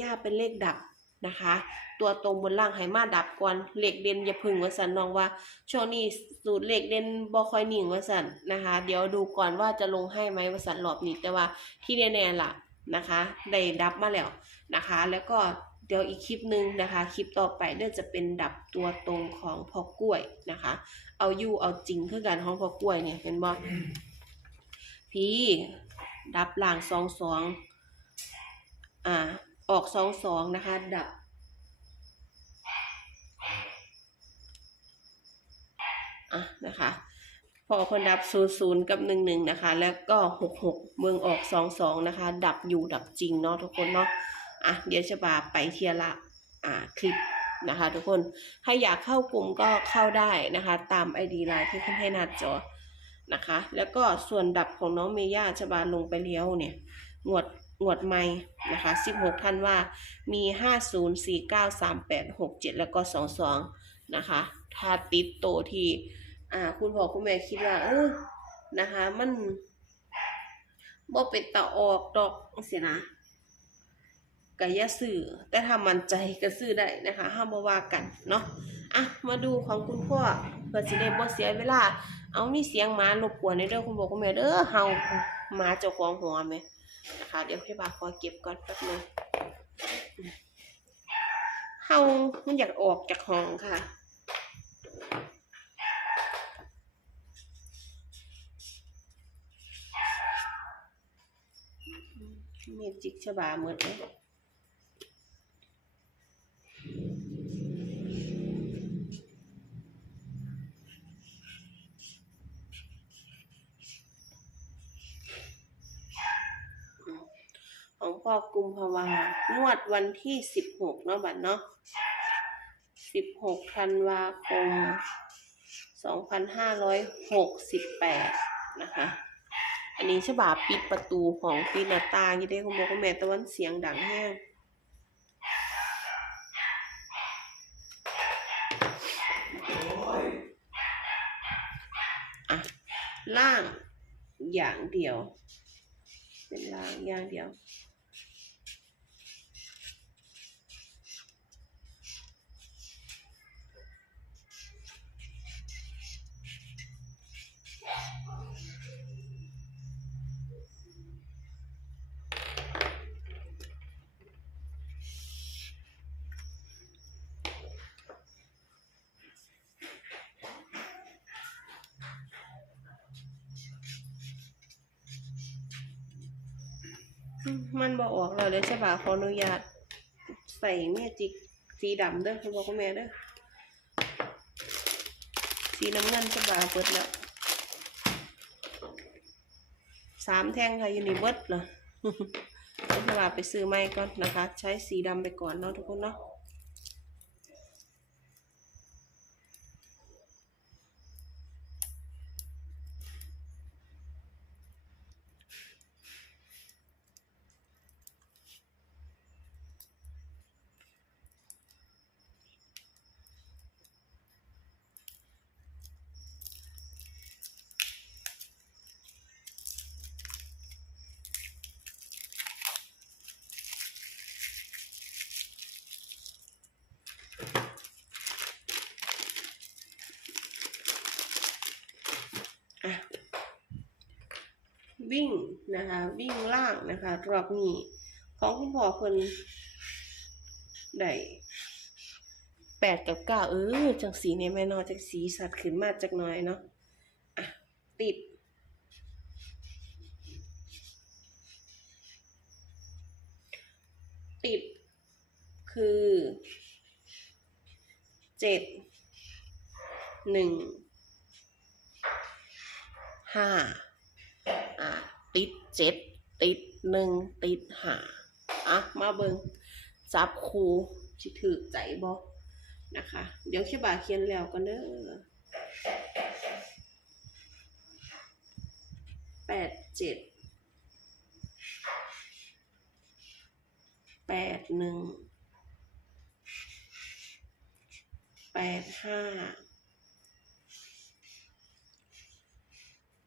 ย่าเป็นเลขดับนะคะ ตัวตรงบนล่างให้มาดับก่อนเลขเด่นอย่าพึ่งว่าสันน้องว่าช่วงนี้สูตรเลขเด่นบ่ค่อยหนิ่งว่าสันนะคะ เดี๋ยวดูก่อนว่าจะลงให้ไหมว่าสันรอบนี้แต่ว่าที่แน่ๆล่ะนะคะได้ดับมาแล้วนะคะ แล้วก็เดี๋ยวอีกคลิปหนึ่งนะคะ คลิปต่อไปเดี๋ยวจะเป็นดับตัวตรงของพอกล้วยนะคะ เอาอยู่เอาจริงคือกันของพอกล้วยเนี่ยเป็นบ่พี่ดับล่างสองสองอ่า ออกสองสองนะคะ ดับ อะนะคะ พอคนดับศูนย์ศูนย์กับหนึ่งหนึ่งนะคะ แล้วก็หกหกเมืองออกสองสองนะคะ ดับอยู่ดับจริงเนาะทุกคนเนาะ อะ เดี๋ยวจะบาไปเทียละ อ่า คลิปนะคะ ทุกคน ใครอยากเข้ากลุ่มก็เข้าได้นะคะ ตาม ID ไลน์ที่ขึ้นให้หน้าจอนะคะ แล้วก็ส่วนดับของน้องเมย่าจะบาลงไปเลี้ยวเนี่ย งวดงวดไม่นะคะ16ท่านว่ามี 50 49 38 67 แล้วก็ 22 นะคะ ถ้าติดโตที่ อ่า คุณพ่อคุณแม่คิดว่า เออนะคะ มันบ่เป็นตาออกดอกเสียนะก็อย่าซื้อแต่ถ้ามันใจก็ซื้อได้นะคะ ห้ามบ่ว่ากัน เนาะอะ มาดูของคุณพ่อเพื่อสิได้บ่เสียเวลา เอามีเสียงหมารบกวนในเด้องคุณพ่อคุณแม่เด้อเฮาหมาเจ้าของหัวแม่ นะคะ เดี๋ยวพี่บาขอเก็บก่อนแป๊บนึงเฮามันอยากออกจากห้องค่ะเมจิกฉบาหมดเลย ของพ่อกุมภาวางวดวันที่สิบหกเนาะบัดเนาะสิบหกธันวาคมสองพันห้าร้อยหกสิบแปดนะคะ อันนี้ฉบาปิดประตูของปินาตางอยี่ได้คุณบอกคุณแม่ตะวันเสียงดังแห้งอะล่างอย่างเดียว เป็นล่างอย่างเดียว มันบอกออกเราเลยใช่ป่ะขออนุญาตใส่เมจิกสีดำเด้อคุณพ่อคุณแม่เด้อสีน้ำเงินใช่ป่ะเปิดแล้วสามแท่งค่ะยูนิเวิร์ดเหรอใช่ป่ะไปซื้อไม้ก่อนนะคะ ใช้สีดำไปก่อนเนาะทุกคนเนาะ วิ่งนะคะ วิ่งล่างนะคะ รอบนี้ของคุณพ่อคนได้แปดกับเก้าเออจังสีเนี่ยแม่นอจากสีสัตว์ขึ้นมาจากน้อยเนาะอะติดติดคือเจ็ดหนึ่งห้า ติดเจ็ดติดหนึ่งติดห้าอะมาเบิงจับคูสิถือใจบ่นะคะ เดี๋ยวแค่บาเขียนแล้วกันเด้อแปดเจ็ดแปดหนึ่งแปดห้า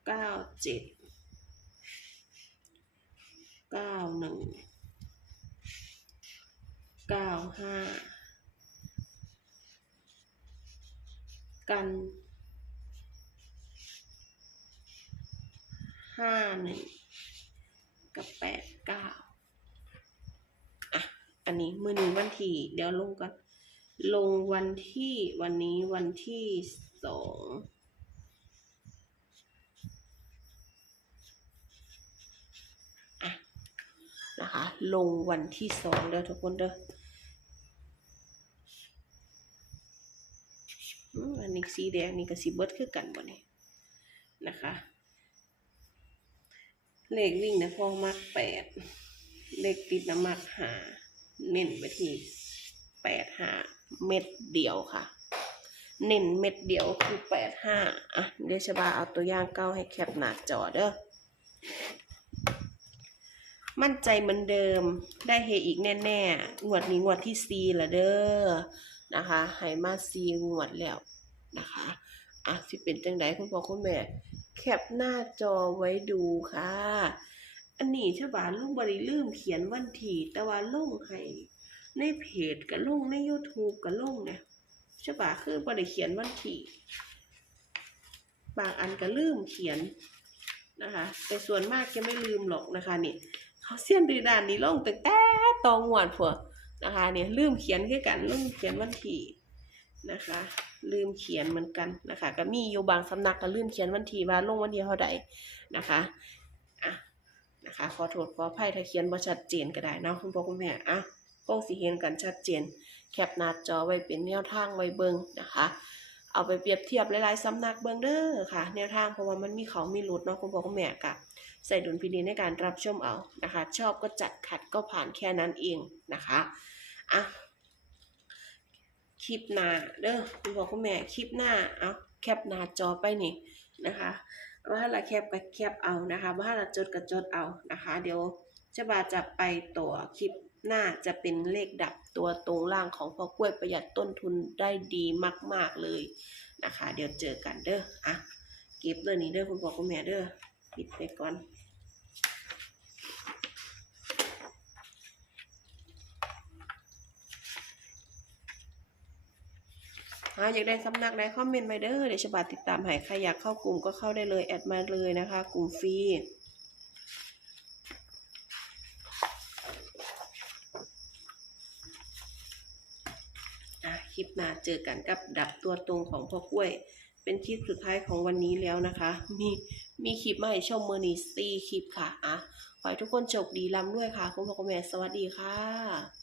เก้าเจ็ด เก้าหนึ่งเก้าห้ากันห้าหนึ่งกับแปดเก้าอะ อันนี้มือหนึ่งวันที่เดี๋ยวลงก่อนลงวันที่วันนี้วันที่สองอะ นะคะ ลงวันที่สองเด้อทุกคนเด้ออันนี้สีแดงนี่ก็สีเบิดคือกันบ่เนี่ยนะคะ เลขวิ่งนะพ่อมักแปดเลขติดนะมักหาเน้นไปที่แปดห้าเม็ดเดียวค่ะ เน้นเม็ดเดียวคือแปดห้าอะเดี๋ยวชบาเอาตัวอย่างเก้าให้แคปหน้าจอเด้อ มั่นใจเหมือนเดิม ได้เฮอีกแน่ๆงวดนี้งวดที่ซีละเด้อนะคะให้มาซีงวดแล้วนะคะอะสิเป็นจังไดคุณพ่อคุณแม่ แคปหน้าจอไว้ดูค่ะ อันนี้ชบาลุงบริลืมเขียนวันที่แต่ว่าลงให้ในเพจกับลงใน YouTube กับลงเนี่ยชบาคือบริเขียนวันที่บางอันก็ลืมเขียนนะคะ แต่ส่วนมากจะไม่ลืมหรอกนะคะนี่ เขาเสียนดือดานนี่ลงตั้งแต่ตองหวดผัวนะคะเนี่ยลืมเขียนคือกันลืมเขียนวันที่นะคะ ลืมเขียนเหมือนกันนะคะ ก็มีอยู่บางสำนักก็ลืมเขียนวันที่ว่าลงวันที่เท่าใดนะคะอะนะคะขอโทษขออภัยถ้าเขียนบ่ชัดเจนก็ได้นะคุณพ่อคุณแม่อะก็สิเห็นกันชัดเจน แคปหน้าจอไว้เป็นแนวทางไว้เบิงนะคะ เอาไปเปรียบเทียบหลายๆสำนักเบิงเด้อค่ะ แนวทางเพราะว่ามันมีเขามีหลุดเนาะคุณพ่อคุณแม่กะ ใส่ดุลพินิจในการรับชมเอานะคะ ชอบก็จัดขัดก็ผ่านแค่นั้นเองนะคะอะคลิปหน้าเด้อคุณพ่อคุณแม่คลิปหน้าเอาแคปหน้าจอไปนี่นะคะว่าเราแคปก็แคปเอานะคะว่าเราจดก็จดเอานะคะ เดี๋ยวจะบาจะไปต่อคลิปหน้าจะเป็นเลขดับตัวตรงล่างของพ่อกล้วยประหยัดต้นทุนได้ดีมาก ๆเลยนะคะ เดี๋ยวเจอกันเด้ออะเก็บเรื่อนี้เด้อคุณพ่อคุณแม่เด้อ ปิดไปก่อนอาอยากได้สำนักใดคอมเมนต์มาเด้อเดี๋ยวฉบับติดตามให้ใครอยากเข้ากลุ่มก็เข้าได้เลย แอดมาเลยนะคะ กลุ่มฟรีอะคลิปหน้าเจอกันกับดับตัวตรงของพ่อกล้วย เป็นคลิปสุดท้ายของวันนี้แล้วนะคะ มีมีคลิปมาให้ชมเมื่อนี้สี่คลิปค่ะอะขอให้ทุกคนโชคดีลำด้วยค่ะ คุณพ่อคุณแม่สวัสดีค่ะ